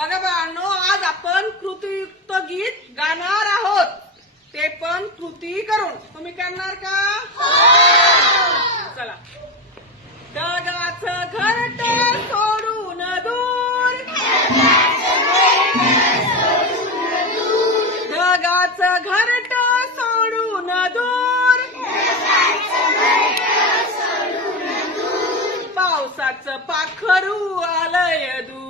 बघा बाळांनो आज आपण कृतीयुक्त गीत गाणार आहोत. ते पण कृती करून. तुम्ही करणार का? चला. दगाच घरट सोडून दूर. दगाच घरट सोडून दूर. पावसाचं पाखरू आलय दूर.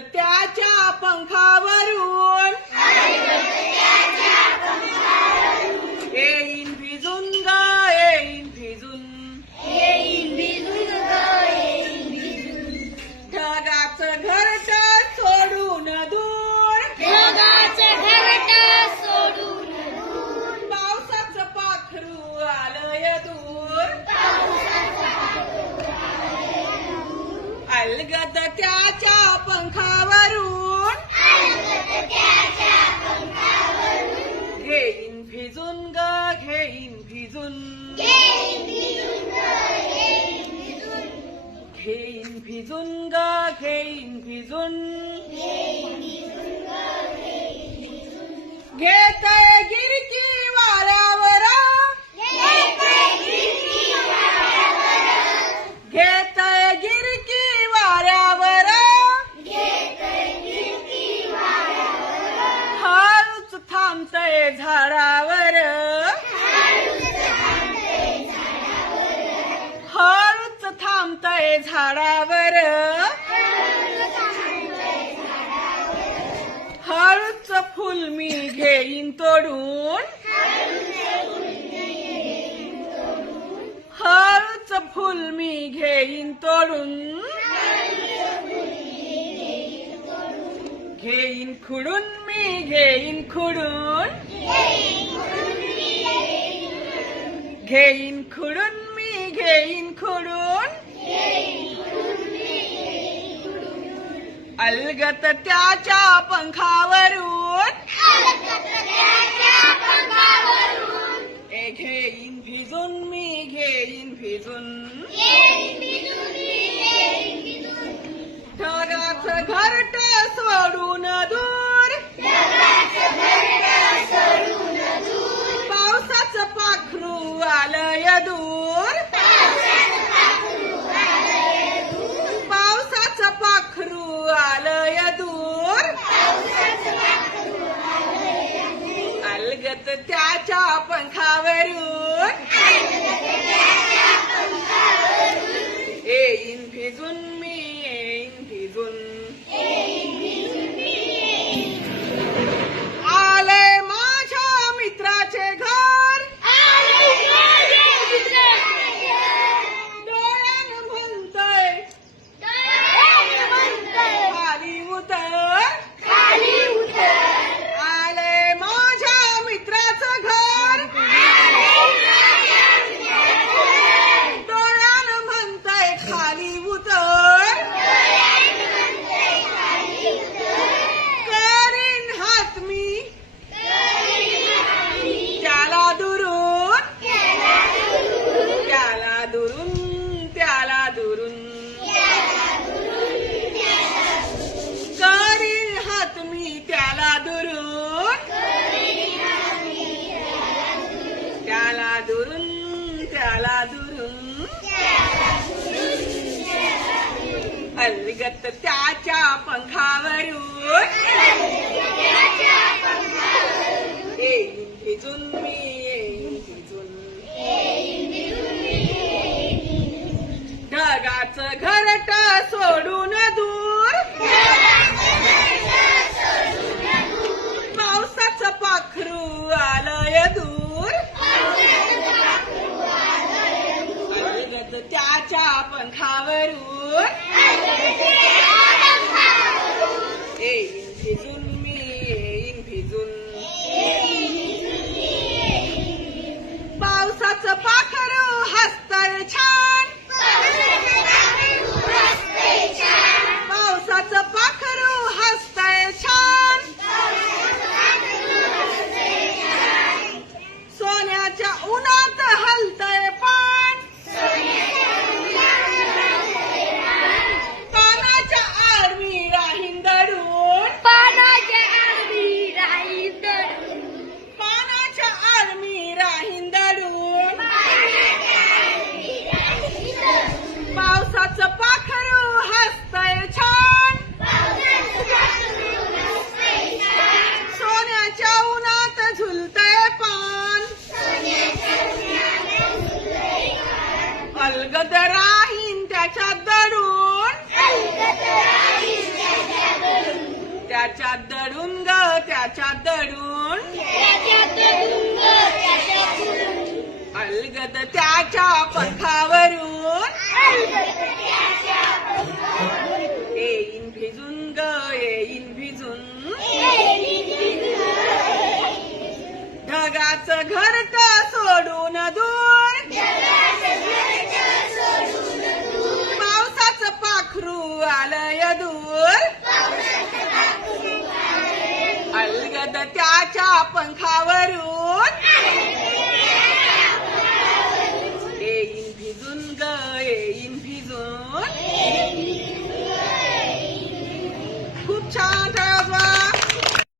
त्याच्या पंखावरून अलगद त्याच्या पंखावरून. घेईन भिजून ग घेईन भिजून. घेईन भिजून ग घेईन भिजून. थांबतय झाडावर. हळूच फुल मी घेईन तोडून. हळूच फुल मी घेईन तोडून. घेईन खुडून मी घेईन खुडून. घेईन खुडून मी घेईन खुडून. अलगत त्याच्या पंखावरून. ए घेईन भिजून मी घेईन भिजून ढगाचं घरट सोडून दूर पावसाचं पाखरू आलंय दूर पावसाचं पाखरू आलंय दूर अलगत त्याच्या पंखावरून अलगत त्याच्या पंखावरून. येईन भिजून मी येईन भिजून ढगाचं घरट सोडून दूर. पावसाचं पाखरू आलंय दूर. अलगत त्याच्या पंखावरून. येईन त्याच्यात दडून. ग त्याच्यात दडून. अलगद त्याच्या पंखावरून